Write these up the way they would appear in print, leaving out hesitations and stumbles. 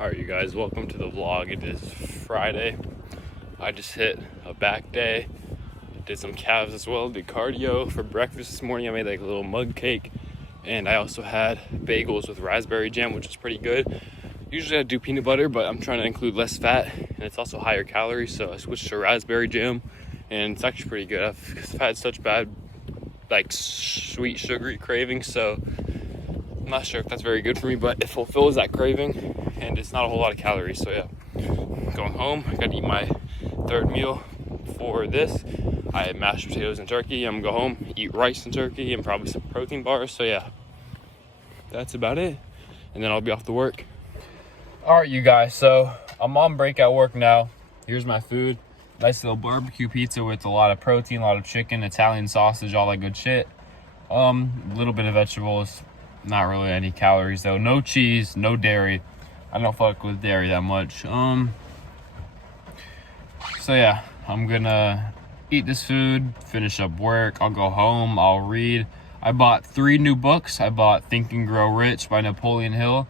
Alright, you guys, welcome to the vlog. It is Friday. I just hit a back day. Did some calves as well, did cardio. For breakfast this morning I made like a little mug cake, and I also had bagels with raspberry jam, which is pretty good. Usually I do peanut butter, but I'm trying to include less fat, and it's also higher calories, so I switched to raspberry jam, and it's actually pretty good. I've had such bad like sweet sugary cravings, so I'm not sure if that's very good for me, but it fulfills that craving and it's not a whole lot of calories. So yeah, going home, I gotta eat my third meal for this. I had mashed potatoes and turkey. I'm gonna go home, eat rice and turkey and probably some protein bars. So yeah, that's about it, and then I'll be off to work. All right, you guys, so I'm on break at work now. Here's my food. Nice little barbecue pizza with a lot of protein, a lot of chicken, Italian sausage, all that good shit. A little bit of vegetables, not really any calories though. No cheese, no dairy. I don't fuck with dairy that much. So yeah, I'm gonna eat this food, finish up work. I'll go home, I'll read. I bought 3 new books. I bought Think and Grow Rich by Napoleon Hill.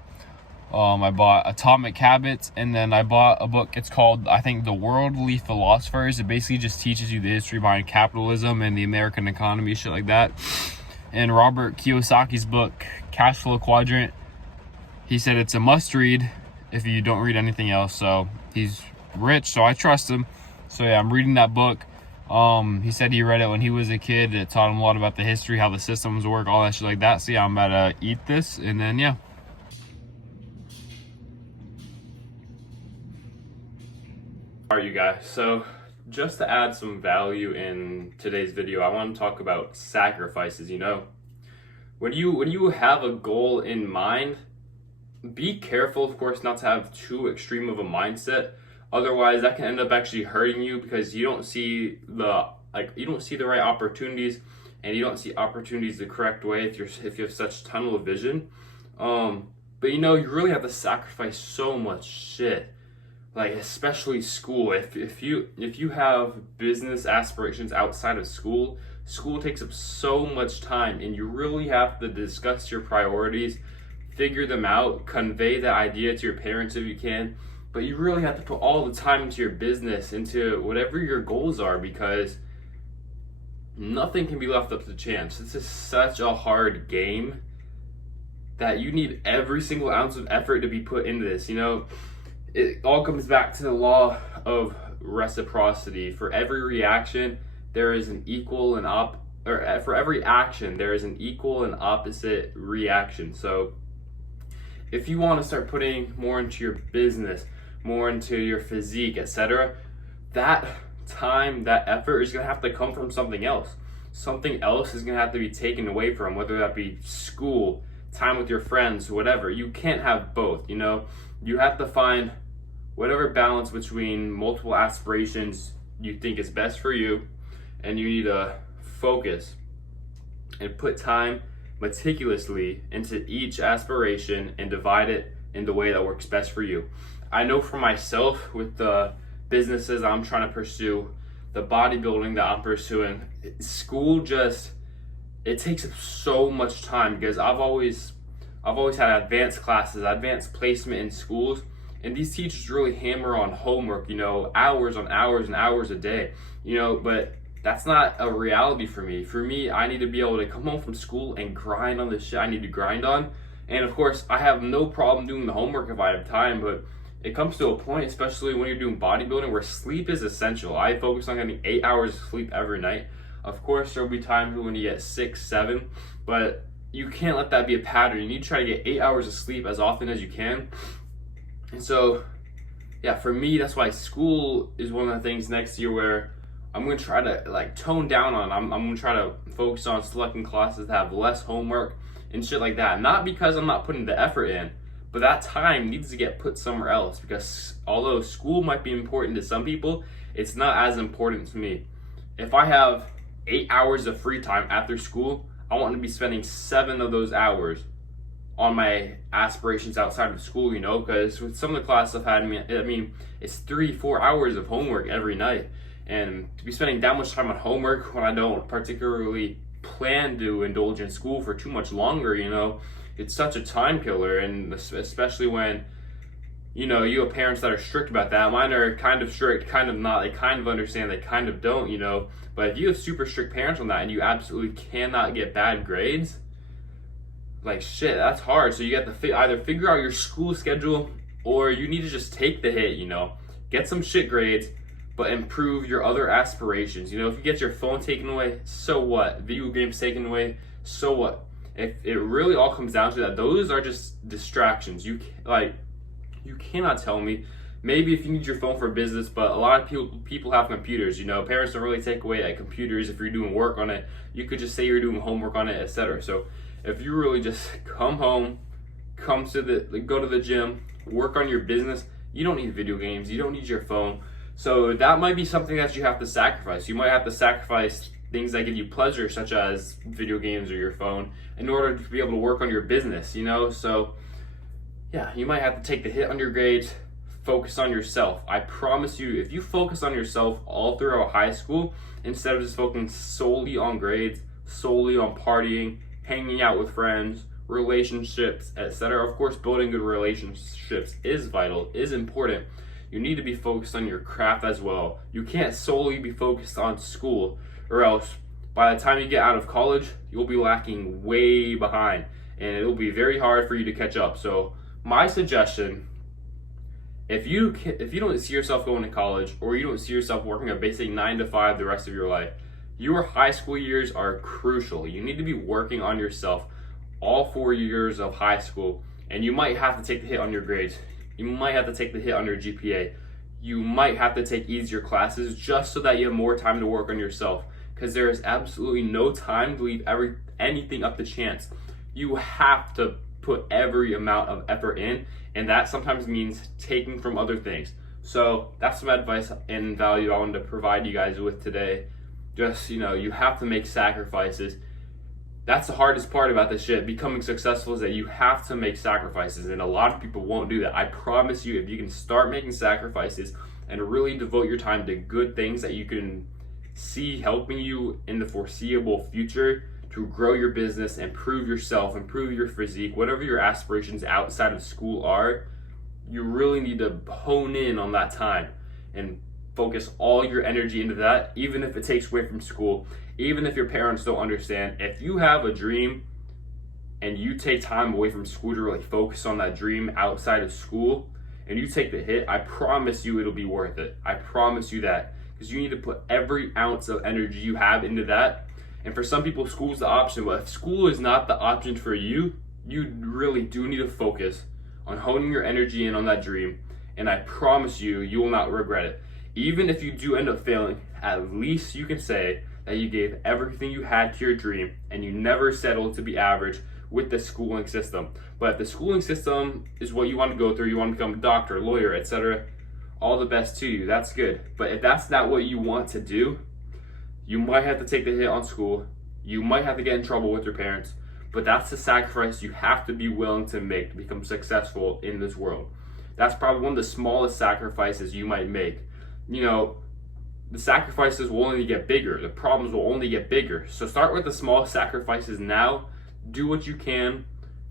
I bought Atomic Habits, and then I bought a book. It's called, I think, The Worldly Philosophers. It basically just teaches you the history behind capitalism and the American economy, shit like that. And Robert Kiyosaki's book, Cash Flow Quadrant, he said it's a must read if you don't read anything else. So he's rich, so I trust him. So yeah, I'm reading that book. He said he read it when he was a kid. It taught him a lot about the history, how the systems work, all that shit like that. So yeah, I'm about to eat this, and then yeah. All right, you guys, so just to add some value in today's video, I want to talk about sacrifices. You know, when you have a goal in mind, be careful, of course, not to have too extreme of a mindset. Otherwise, that can end up actually hurting you because you don't see the right opportunities, and you don't see opportunities the correct way if you have such tunnel vision. But you know, you really have to sacrifice so much shit. Like, especially school. If you have business aspirations outside of school takes up so much time, and you really have to discuss your priorities, figure them out, convey the idea to your parents if you can. But you really have to put all the time into your business, into whatever your goals are, because nothing can be left up to chance. This is such a hard game that you need every single ounce of effort to be put into this, you know. It all comes back to the law of reciprocity. For every reaction, there is an equal and for every action, there is an equal and opposite reaction. So if you want to start putting more into your business, more into your physique, etc., that time, that effort is going to have to come from something else. Something else is going to have to be taken away from, whether that be school, time with your friends, whatever. You can't have both, you know. You have to find whatever balance between multiple aspirations you think is best for you, and you need to focus and put time meticulously into each aspiration and divide it in the way that works best for you. I know for myself, with the businesses I'm trying to pursue, the bodybuilding that I'm pursuing, school it takes up so much time, because I've always had advanced classes, advanced placement in schools, and these teachers really hammer on homework, you know, hours on hours and hours a day, you know, but that's not a reality for me. For me, I need to be able to come home from school and grind on the shit I need to grind on. And of course, I have no problem doing the homework if I have time, but it comes to a point, especially when you're doing bodybuilding, where sleep is essential. I focus on getting 8 hours of sleep every night. Of course, there'll be times when you get 6, 7, but you can't let that be a pattern. You need to try to get 8 hours of sleep as often as you can. And so, yeah, for me, that's why school is one of the things next year where I'm going to try to like tone down on. I'm going to try to focus on selecting classes that have less homework and shit like that. Not because I'm not putting the effort in, but that time needs to get put somewhere else, because although school might be important to some people, it's not as important to me. If I have 8 hours of free time after school, I want to be spending 7 of those hours on my aspirations outside of school, you know, because with some of the classes I've had, I mean, it's 3-4 hours of homework every night. And to be spending that much time on homework when I don't particularly plan to indulge in school for too much longer, you know, it's such a time killer. And especially when you have parents that are strict about that. Mine are kind of strict, kind of not. They kind of understand, they kind of don't. But if you have super strict parents on that and you absolutely cannot get bad grades, like shit, that's hard. So you have to either figure out your school schedule, or you need to just take the hit, get some shit grades, but improve your other aspirations. If you get your phone taken away, so what? Video games taken away, so what? If it really all comes down to that, those are just distractions. You cannot tell me. Maybe if you need your phone for business, but a lot of people have computers. Parents don't really take away computers if you're doing work on it. You could just say you're doing homework on it, etc. So if you really just come home, go to the gym, work on your business, you don't need video games. You don't need your phone. So that might be something that you have to sacrifice. You might have to sacrifice things that give you pleasure, such as video games or your phone, in order to be able to work on your business. So yeah, you might have to take the hit on your grades, focus on yourself. I promise you, if you focus on yourself all throughout high school, instead of just focusing solely on grades, solely on partying, hanging out with friends, relationships, etc. Of course, building good relationships is vital, is important. You need to be focused on your craft as well. You can't solely be focused on school, or else by the time you get out of college, you'll be lacking way behind, and it'll be very hard for you to catch up. So my suggestion, if you don't see yourself going to college, or you don't see yourself working a basic 9 to 5 the rest of your life, your high school years are crucial. You need to be working on yourself all 4 years of high school, and you might have to take the hit on your grades. You might have to take the hit on your GPA. You might have to take easier classes just so that you have more time to work on yourself, because there is absolutely no time to leave anything up to chance. You have to put every amount of effort in, and that sometimes means taking from other things. So that's some advice and value I wanted to provide you guys with today. Just, you have to make sacrifices. That's the hardest part about this shit, becoming successful, is that you have to make sacrifices, and a lot of people won't do that. I promise you, if you can start making sacrifices and really devote your time to good things that you can see helping you in the foreseeable future to grow your business, improve yourself, improve your physique, whatever your aspirations outside of school are, you really need to hone in on that time and focus all your energy into that, even if it takes away from school, even if your parents don't understand. If you have a dream and you take time away from school to really focus on that dream outside of school, and you take the hit, I promise you it'll be worth it. I promise you that, because you need to put every ounce of energy you have into that. And for some people, school's the option, but if school is not the option for you, you really do need to focus on honing your energy in on that dream, and I promise you, you will not regret it. Even if you do end up failing, at least you can say that you gave everything you had to your dream, and you never settled to be average with the schooling system. But if the schooling system is what you want to go through, you want to become a doctor, lawyer, etc., all the best to you, that's good. But if that's not what you want to do, you might have to take the hit on school, you might have to get in trouble with your parents, but that's the sacrifice you have to be willing to make to become successful in this world. That's probably one of the smallest sacrifices you might make. The sacrifices will only get bigger, the problems will only get bigger. So start with the small sacrifices now, do what you can,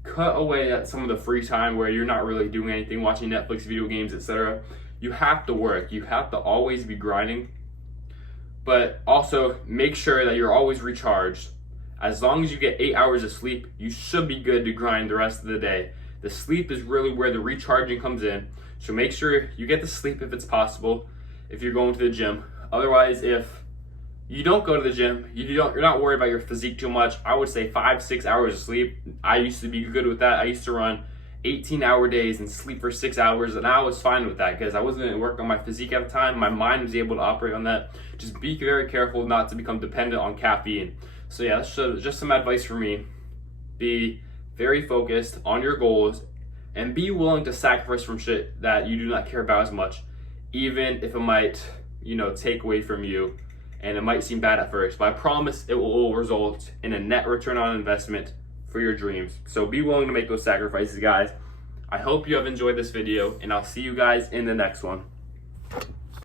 cut away at some of the free time where you're not really doing anything, watching Netflix, video games, etc. You have to work, you have to always be grinding, but also make sure that you're always recharged. As long as you get 8 hours of sleep, you should be good to grind the rest of the day. The sleep is really where the recharging comes in, so make sure you get the sleep if it's possible, if you're going to the gym. Otherwise, if you don't go to the gym, you're not worried about your physique too much, I would say 5-6 hours of sleep. I used to be good with that. I used to run 18-hour days and sleep for 6 hours, and I was fine with that because I wasn't going to work on my physique at the time. My mind was able to operate on that. Just be very careful not to become dependent on caffeine. So yeah, that's just some advice for me. Be very focused on your goals and be willing to sacrifice from shit that you do not care about as much, even if it might, take away from you and it might seem bad at first, but I promise it will result in a net return on investment for your dreams. So be willing to make those sacrifices, guys. I hope you have enjoyed this video, and I'll see you guys in the next one.